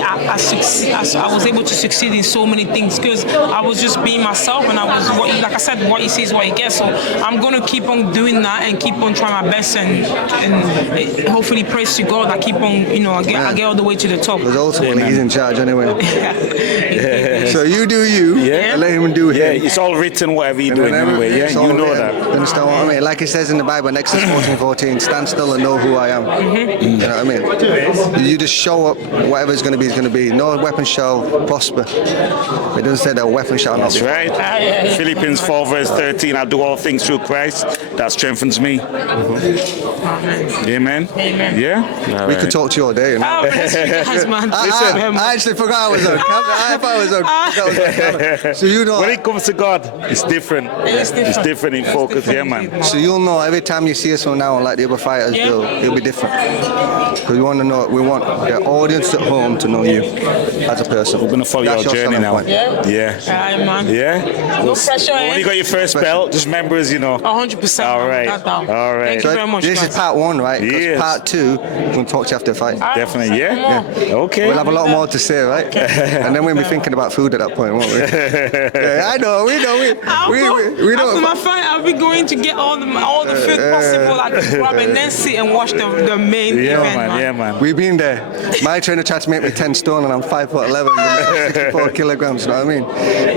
I was able to succeed in so many things because I was just being myself, and I was like I said, what you see is what you get. So I'm gonna keep on doing that and keep on trying my best, and hopefully praise to God. I keep on, you know, I get all the way to the top. Because ultimately he's in charge anyway. So you do you, and let him do him. Yeah, it's all written whatever you're doing anyway. Yeah, you know that. You understand what I mean? Like it says in the Bible, in Exodus 14:14, stand still and know who I am. You know what I mean? You just show up, whatever it's going to be is going to be. No weapon shall prosper. It doesn't say that a weapon shall not. That's right. Philippians 4:13, I do all things through Christ that strengthens me. Amen. Amen. Yeah? We could talk to you all day. You know? Oh, bless you guys, man. I actually forgot I was on camera. I thought I was on camera. So you know. When it comes to God, it's different. It's different in focus, yeah, man. So you'll know every time you see us from now on, like the other fighters do, it'll be different. Because we want to know, we want the audience at home to know you as a person. We're going to follow your journey now. Yeah. Aye, man. Yeah? No pressure, When you got your first belt, just remember us, you know. 100%. All right. All All right. Thank you very much, This guys. is part one, right? Because Cheers. Part 2, we'll talk to you after the fight. Definitely, yeah? Okay. We'll have a lot more to say, right? And then we'll be thinking about food at that point, won't we? Yeah, I know, we know. We After don't. my fight, I'll be going to get all the food possible I can grab and then sit and watch the main event, man. Yeah, man. We've been there. My trainer tried to make me 10 stone and I'm 5'11", and 64 kilograms, you know what I mean?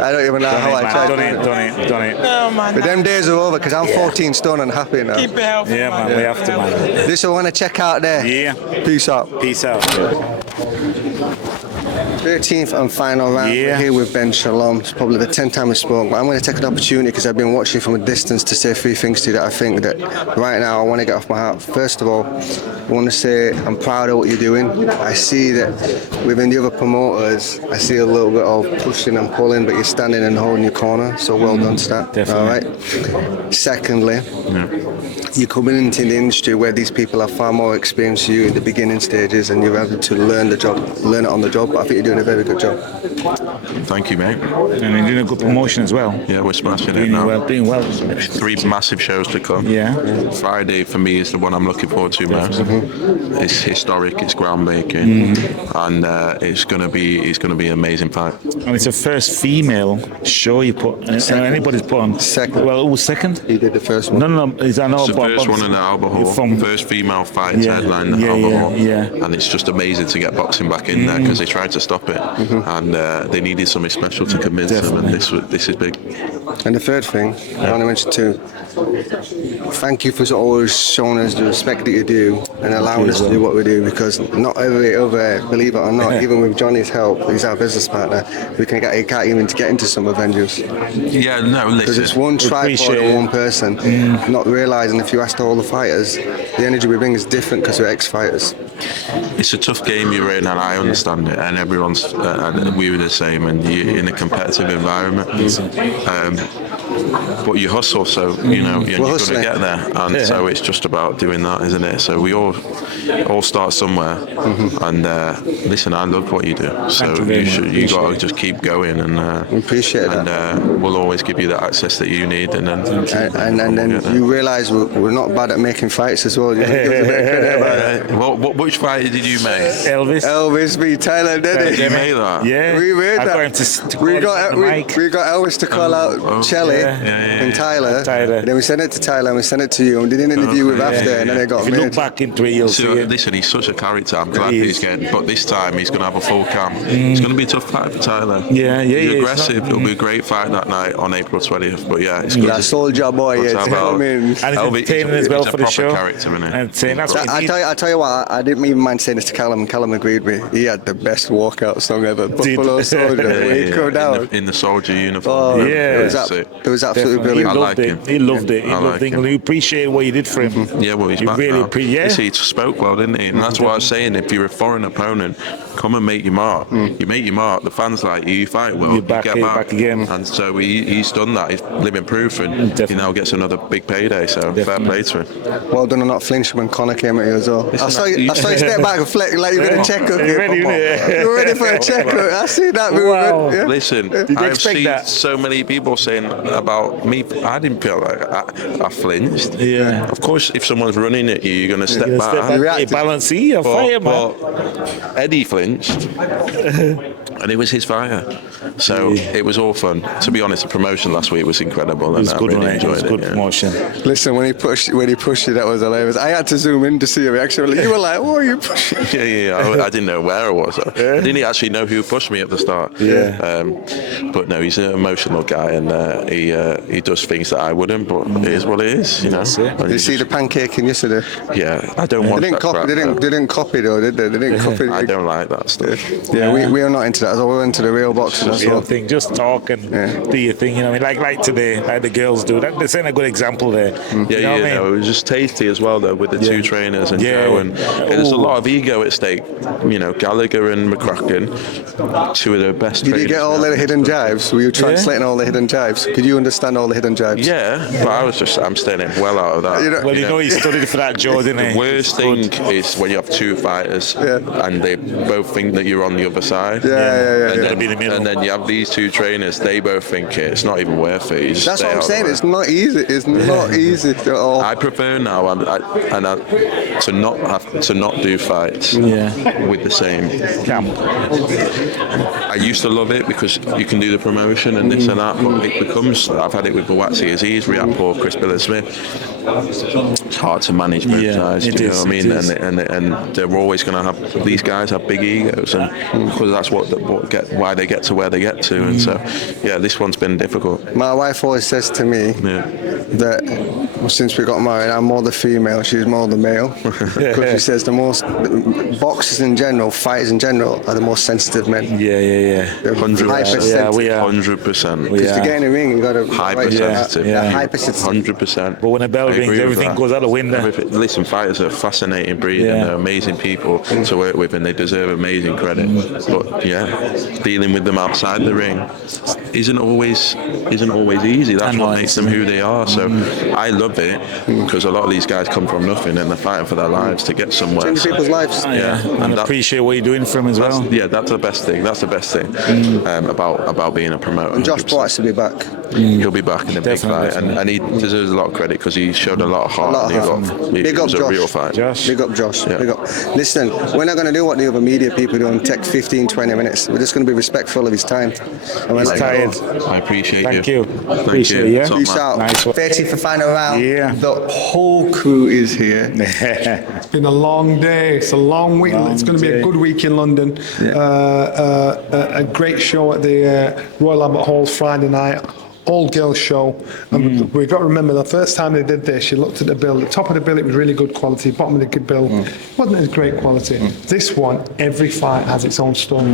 I don't even know how I tried. Done it. No, man. But them days are over because I'm 14 stone and happy now. Keep it healthy, Yeah, man, we have to, man. This I want to check out there. Yeah. Peace out. Peace out. 13th and final round. Yeah. We're here with Ben Shalom. It's probably the 10th time we spoke, but I'm going to take an opportunity because I've been watching from a distance to say 3 things to you that I think that right now I want to get off my heart. First of all, I want to say I'm proud of what you're doing. I see that within the other promoters, I see a little bit of pushing and pulling, but you're standing and holding your corner, so well done to that. Definitely. All right. Secondly, you're coming into the industry where these people have far more experience than you in the beginning stages, and you're able to learn it on the job. But I think you're doing a very good job. Thank you, mate. And you're doing a good promotion as well. Yeah, we're smashing it now. Doing well. 3 massive shows to come. Yeah. Friday for me is the one I'm looking forward to most. It's historic, it's groundbreaking, and it's gonna be an amazing fight. And it's the first female show you put. Anybody's put on. Second. Well, who was second? You did the first one. No. Is I know. It's the first one in the Albert Hall, first female fight to headline the Albert Hall, and it's just amazing to get boxing back in there because they tried to stop it, and they needed something special to convince them, and this is big. And the third thing, I want to mention too, thank you for always showing us the respect that you do and allowing us to do what we do, because not every other, believe it or not, even with Johnny's help, he's our business partner, we can't even to get into some Avengers. Yeah, no, Because listen. it's one tripod and one person, not realising if you asked all the fighters, the energy we bring is different because we're ex-fighters. It's a tough game you're in, and I understand it, and everyone's, and we were the same, and you're in a competitive environment. But you hustle, so you're going to get there, and so it's just about doing that, isn't it? So we all start somewhere, and listen, I love what you do, so you got to just keep going, and appreciate that. And we'll always give you the access that you need, and then you realise we're not bad at making fights as well. You give us a bit of credit about it. Which fight did you make? Elvis beat Tyler, didn't You made that? Yeah. We made I that. got him to we got Elvis to call out Chelly and Tyler. And then we sent it to Tyler and we sent it to you and did an interview with after, and then it got If you made. look back into it, you'll see it. Listen, he's such a character. I'm glad he's getting, but this time he's going to have a full cam. It's going to be a tough fight for Tyler. He's aggressive. It'll be a great fight that night on April 20th. But yeah, it's good. That soldier boy, yeah. I mean, And it's entertaining as well for the show. Character, isn't he? And that's what I tell you what, I didn't even mind saying this to Callum. Callum agreed with me. He had the best walkout song ever. Buffalo Soldier. When he come down. In the soldier uniform. It was absolutely brilliant. He loved it. He loved it. He appreciated what you did for him. Yeah, well, he's back really now. You see, he spoke well, didn't he? And that's what I was saying. If you're a foreign opponent, come and make your mark. You make your mark. The fans like you fight well. You're back, get back again. And so he's done that. He's living proof, and he now gets another big payday. So fair play to him. Well done on not flinching when Conor came at you as well. I saw you step back and flex like you're going to check up. You're ready for a check up. I see that movement. Wow. Yeah? Listen, I've seen so many people saying about me. I didn't feel like I flinched. Yeah. Of course, if someone's running at you, you're going to step back. You balance your fire, man. But Eddie flinched, and it was his fire. So it was all fun. To be honest, the promotion last week was incredible, and I really enjoyed it. Good promotion. Listen, when he pushed you, that was hilarious. I had to zoom in to see your reaction. You were like, "What are you pushing?" Yeah. I didn't know where I was. I didn't actually know who pushed me at the start. But no, he's an emotional guy, and he does things that I wouldn't. But it is what it is, you know. Did you see the pancaking yesterday? Yeah, I don't want. They didn't copy though, did they? They didn't copy. I don't like that stuff. Yeah, we are not into that. We're into the real boxing. The real thing. Just talk and do your thing. You know, what I mean, like today, like the girls do. That's a good example there. It was just tasty as well though with the two trainers and Joe, and there's a lot of ego at stake. You know, Gallagher and McCracken, two of the best. Did you get all the hidden jibes? Were you translating all the hidden jibes? Could you understand all the hidden jibes? Yeah, but I'm staying well out of that. He studied for that, Joe, didn't he? The worst thing is when you have two fighters and they both think that you're on the other side. And then you have these two trainers. They both think it's not even worth it. That's what I'm saying. It's not easy. It's not easy at all. I prefer now to not do fights with the same camp. I used to love it because you can do the promotion and this and that, but it becomes. I've had it with Buatsi Aziz, Riyad Paul, Chris Billy-Smith. It's hard to manage both sides. You know what I mean? And they're always going to have. These guys have big egos, and because that's why they get to where they get to. And so, this one's been difficult. My wife always says to me that since we got married, I'm more the female, she's more the male. Because she says the most boxers in general, fighters in general, are the most sensitive men. Yeah. 100%. We are 100%. Because to get in the ring, you got to hypersensitive. Hypersensitive. 100%. But when a bell rings, everything goes out the window. Listen, fighters are fascinating breed, and they're amazing people to work with, and they deserve amazing credit. But dealing with them outside the ring isn't always easy. That's what makes them who they are. So I love it because a lot of these guys come from nothing and they're fighting for their lives to get somewhere. Change people's lives. And appreciate what you're doing for them as well. That's the best thing. That's the best thing about being a promoter. And Josh Buatsi will be back. He'll be back in a big fight, and he deserves a lot of credit because he showed a lot of heart. Big up Josh. A real fight. Big up Josh. Big up. Listen, we're not going to do what the other media people do and take 15-20 minutes. We're just going to be respectful of his time. He's tired. I appreciate Thank you. you. Appreciate you. Peace out. Nice 30 for final round. Yeah. The whole crew is here. It's been a long day. It's a long week. It's going to be a good week in London. A great show at the Royal Albert Hall Friday night. All-girls show. And we've got to remember the first time they did this, you looked at the bill. The top of the bill, it was really good quality. Bottom of the bill, wasn't as great quality. This one, every fight has its own story.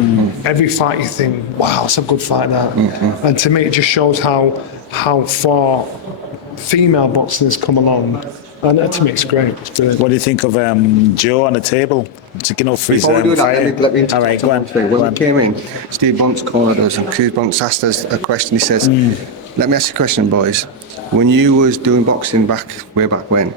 Every fight you think, wow, it's a good fight that. And to me, it just shows how far female boxing has come along. And to me, it's great. It's brilliant. What do you think of Joe on the table? Taking off his Before we do that, let me all right, go on. When we came in, Steve Bunce cornered us, and Steve Bunce asked us a question. He says, let me ask you a question, boys. When you was doing boxing way back when,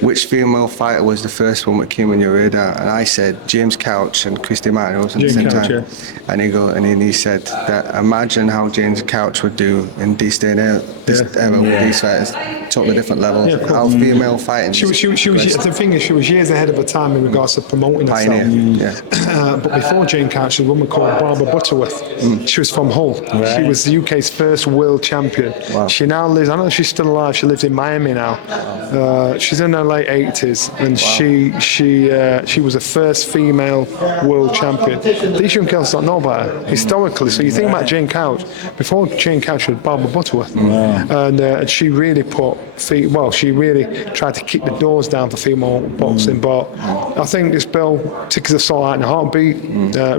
which female fighter was the first one that came on your radar? And I said James Couch and Christy Martin at the same time. Yeah. And he said that imagine how James Couch would do in this day and era with these fighters, totally different level. Yeah, how female fighting. She was the thing is, she was years ahead of her time in regards to promoting herself. But before Jane Couch, there was a woman called Barbara Butterworth. She was from Hull. Right. She was the UK's first world champion. Wow. She now lives, I don't know if she's still alive, she lives in Miami now. She's in her late 80s, and she was the first female world champion. These young girls don't know about her historically. So you think about Jane Couch. Before Jane Couch was Barbara Butterworth, and she really she really tried to keep the doors down for female boxing. But I think this bell ticks us all out in a heartbeat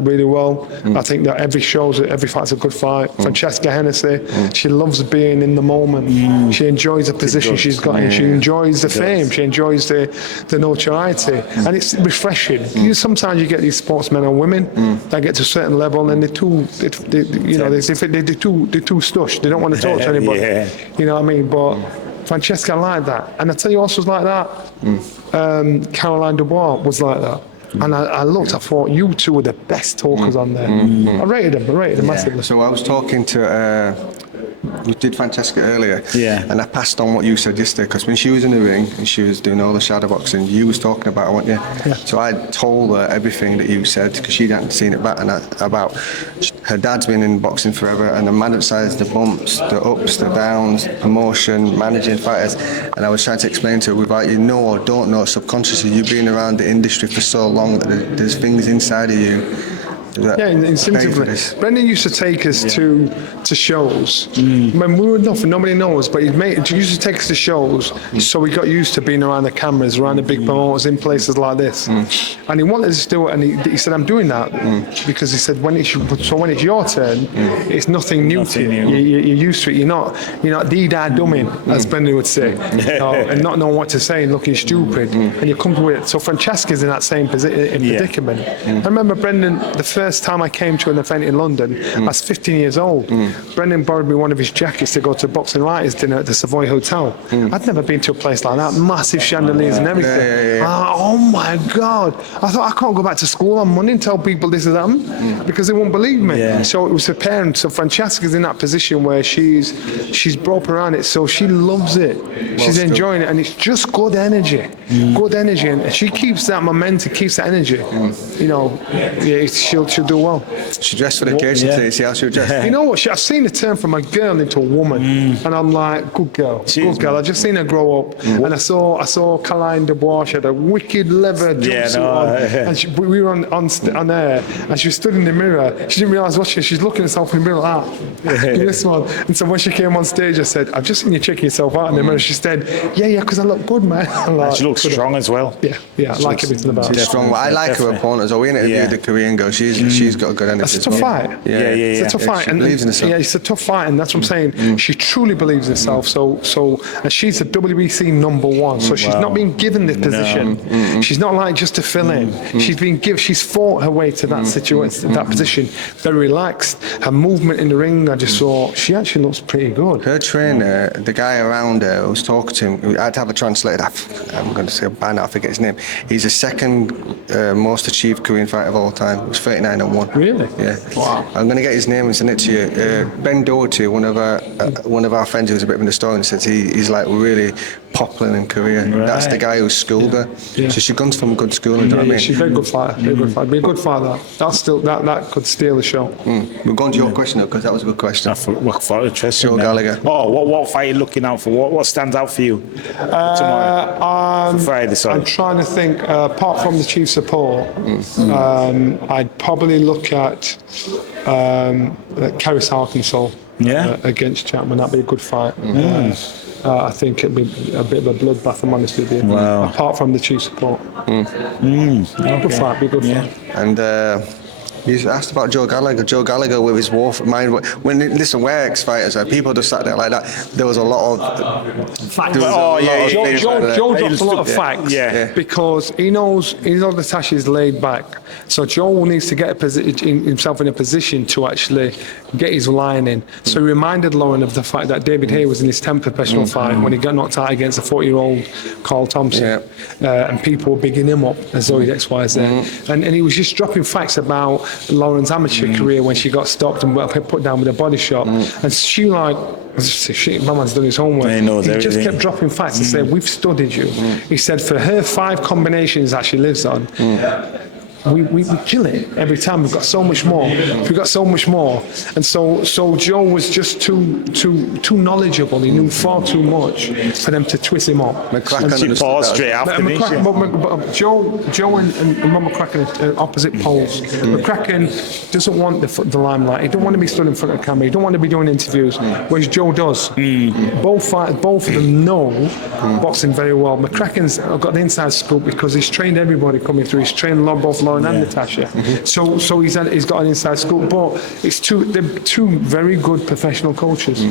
really well. I think that every fight's a good fight. Francesca Hennessy, she loves being in the moment. She enjoys the position she's got in. She enjoys the fame. She enjoys the notoriety, and it's refreshing. Sometimes you get these sportsmen and women that get to a certain level, and they're too stush. They don't want to talk to anybody. You know what I mean? But Francesca like that, and I tell you, also was like that. Caroline Dubois was like that. And I looked, I thought, you two were the best talkers on there. I rated them massively. So I was talking to, we did Francesca earlier, and I passed on what you said yesterday, because when she was in the ring and she was doing all the shadow boxing, you was talking about it, weren't you? So I told her everything that you said, because she hadn't seen it back, and about her dad's been in boxing forever, and the man size, the bumps, the ups, the downs, promotion, managing fighters, and I was trying to explain to her, without you know or don't know, subconsciously, you've been around the industry for so long that there's things inside of you. Instinctively. Brendan used to take us to shows. When we were nothing, nobody knows, but he used to take us to shows, so we got used to being around the cameras, around the big promoters in places like this. And he wanted us to do it, and he said, I'm doing that because he said, when it's your turn, it's nothing new to you. You're used to it. You're not dee-da dumbing, as Brendan would say, and not knowing what to say and looking stupid, and you come to it. So Francesca's in that same predicament. I remember Brendan, the first first time I came to an event in London, I was 15 years old. Brendan borrowed me one of his jackets to go to a boxing writers dinner at the Savoy Hotel. I'd never been to a place like that, massive chandeliers and everything. Oh my God. I thought, I can't go back to school on Monday and tell people this is happened because they won't believe me. So it was her parents. So Francesca's in that position where she's brought around it, so she loves it. She's enjoying it, and it's just good energy. Good energy, and she keeps that momentum, keeps that energy. You know, she'll do well. She dressed for the occasion today. See how she dressed. You know what? I've seen her turn from a girl into a woman, and I'm like, good girl, good girl. I just seen her grow up, and I saw Caroline Dubois. She had a wicked leather jumpsuit on, and we were on air, and she stood in the mirror. She didn't realise what she's looking at herself in the mirror like that. This one. And so when she came on stage, I said, I've just seen you checking yourself out in the mirror. She said, yeah, because I look good, man. Like, she looks strong as well. Yeah, I like everything about her. She's strong. I like her opponent as well. We interviewed the Korean girl. She's got a good energy. It's a tough fight. It's a tough fight. She believes in herself. Yeah, it's a tough fight, and that's what I'm saying. She truly believes in herself. So, and she's the WBC #1. So she's not being given the position. She's not like just to fill in. She's fought her way to that situation, that position. Very relaxed. Her movement in the ring, I just saw. She actually looks pretty good. Her trainer, the guy around her, I was talking to him. I'd have a translator. I'm going to say by now, I forget his name. He's the second most achieved Korean fighter of all time. He was 39-1. Really? Yeah. Wow. I'm going to get his name and send it to you. Ben Doherty, one of our friends who's a bit of an historian, says he's like really popular in Korea. Right. That's the guy who schooled her. Yeah. So she comes from a good school. You know what I mean? She's a very good fighter. Very good fighter. Be a good fighter. That could steal the show. We're going to your question though, because that was a good question. Interesting. Joe Gallagher. Oh, what fight are you looking out for? What stands out for you tomorrow? For Friday, sorry. I'm trying to think. Apart from the chief support, I'd probably look at Karis Arkansas against Chapman. That'd be a good fight. I think it'd be a bit of a bloodbath, I'm honest with you. Wow. Apart from the chief support. Good fight, be a good fight. And you asked about Joe Gallagher. Joe Gallagher with his war mind. We're ex-fighters. People just sat there like that. There was a lot of facts. Joe dropped a lot of facts. Because he knows Natasha's laid back. So Joe needs to get himself in a position to actually get his line in. So he reminded Lauren of the fact that David Haye was in his 10th professional fight when he got knocked out against a 40-year-old Carl Thompson. And people were bigging him up as though he's XYZ. And he was just dropping facts about Lauren's amateur career when she got stopped and put down with a body shot. And she shit, my man's done his homework. He just kept dropping facts and said, we've studied you. He said for her 5 combinations that she lives on, we kill it every time. We've got so much more. And so Joe was just too knowledgeable. He knew far too much for them to twist him up. She paused straight after me. Joe and Rob McCracken are opposite poles. McCracken doesn't want the limelight. He don't want to be stood in front of the camera. He don't want to be doing interviews, whereas Joe does. Both of them know boxing very well. McCracken's got the inside scoop because he's trained everybody coming through. He's trained both Lauren and Natasha. So he's got an inside scoop. But they're two very good professional coaches.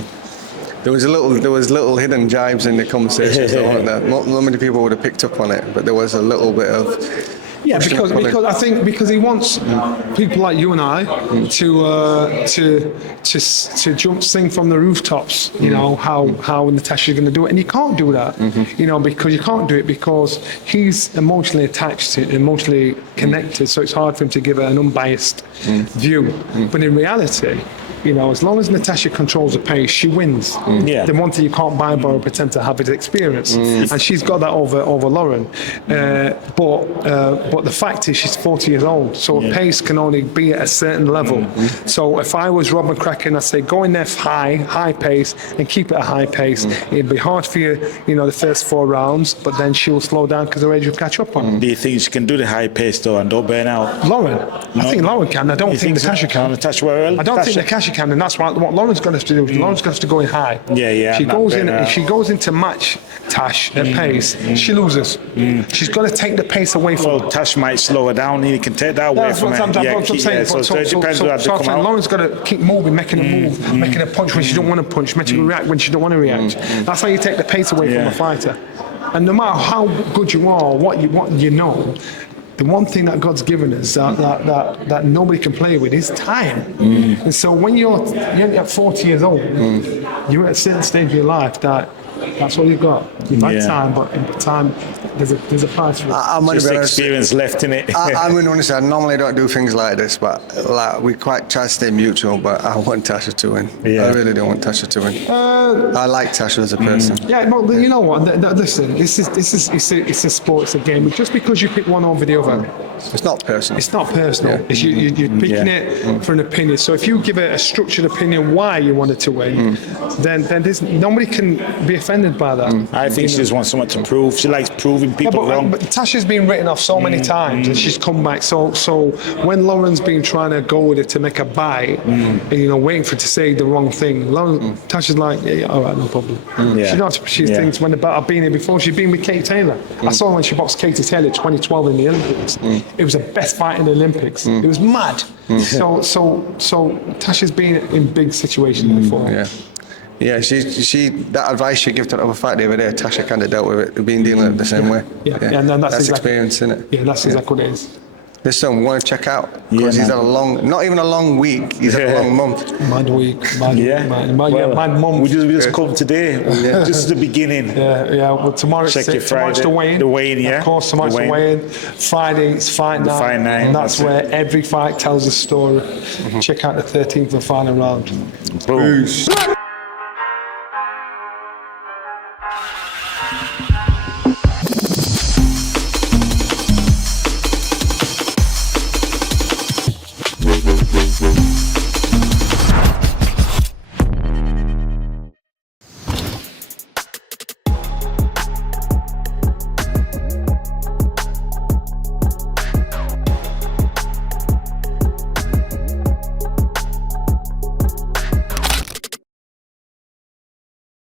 There was little hidden jibes in the conversations. Not many people would have picked up on it, but there was a little bit of. Yeah, because I think he wants people like you and I to sing from the rooftops. You know how Natasha's going to do it, and you can't do that. You know, because you can't do it because he's emotionally attached to it, emotionally connected. So it's hard for him to give an unbiased view. But in reality, you know, as long as Natasha controls the pace, she wins. The one thing you can't buy, borrow, pretend to have is experience, and she's got that over Lauren. But the fact is, she's 40 years old, so pace can only be at a certain level. So if I was Rob McCracken, I'd say go in there high pace and keep it a high pace. It'd be hard for you, the first 4 rounds, but then she'll slow down because her age will catch up on her. Do you think she can do the high pace though and don't burn out? Lauren, I think Lauren can. I don't think Natasha can. I don't think Natasha can, and that's what Lauren's going to have to do. Lauren's going to have to go in high. She goes in. If she goes into match Tash at pace, she loses. She's got to take the pace away from her. Tash might slow her down. You can take that away from her. So it depends on how to come out. Lauren's got to keep moving, making a move, making a punch when she don't want to punch, making her react when she don't want to react. That's how you take the pace away from a fighter. And no matter how good you are, what you know, the one thing that God's given us that nobody can play with is time. And so when you're at 40 years old, you're at a certain stage of your life that's all you've got. You've had time, but in time, there's a price for it. I'm just experience left in it. I'm going to say I normally don't do things like this, but like we quite try to stay mutual. But I want Tasha to win. I really don't want Tasha to win. I like Tasha as a person. Yeah, but you know what? Listen, it's a sport, it's a game. Just because you pick one over the other, it's not personal. It's not personal. Yeah. It's you're picking it for an opinion. So if you give it a structured opinion why you wanted to win, then there's nobody can be offended by that. I think she just wants someone to prove. She likes proving people wrong. But Tasha's been written off so many times, and she's come back. So when Lauren's been trying to go with it to make a bite, and waiting for it to say the wrong thing, Tasha's like, yeah, all right, no problem. She thinks when I've been here before. She's been with Katie Taylor. I saw her when she boxed Katie Taylor 2012 in the Olympics. It was the best fight in the Olympics. It was mad. So Tasha's been in big situations before. Yeah, she that advice she gave to the other fight the other day, Tasha kind of dealt with it, been dealing with it the same way. And that's exactly, experience, isn't it? Yeah, that's exactly what it is. There's some we want to check out because he's had a long, not even a long week, he's had a long month. Mad week, mad month. We just come today. Just the beginning. Well, tomorrow's the weigh-in. The weigh-in, Of course, tomorrow's the weigh-in. Friday it's fight night. Fight night. And that's where every fight tells a story. Check out the 13th and final round. Boom. Peace.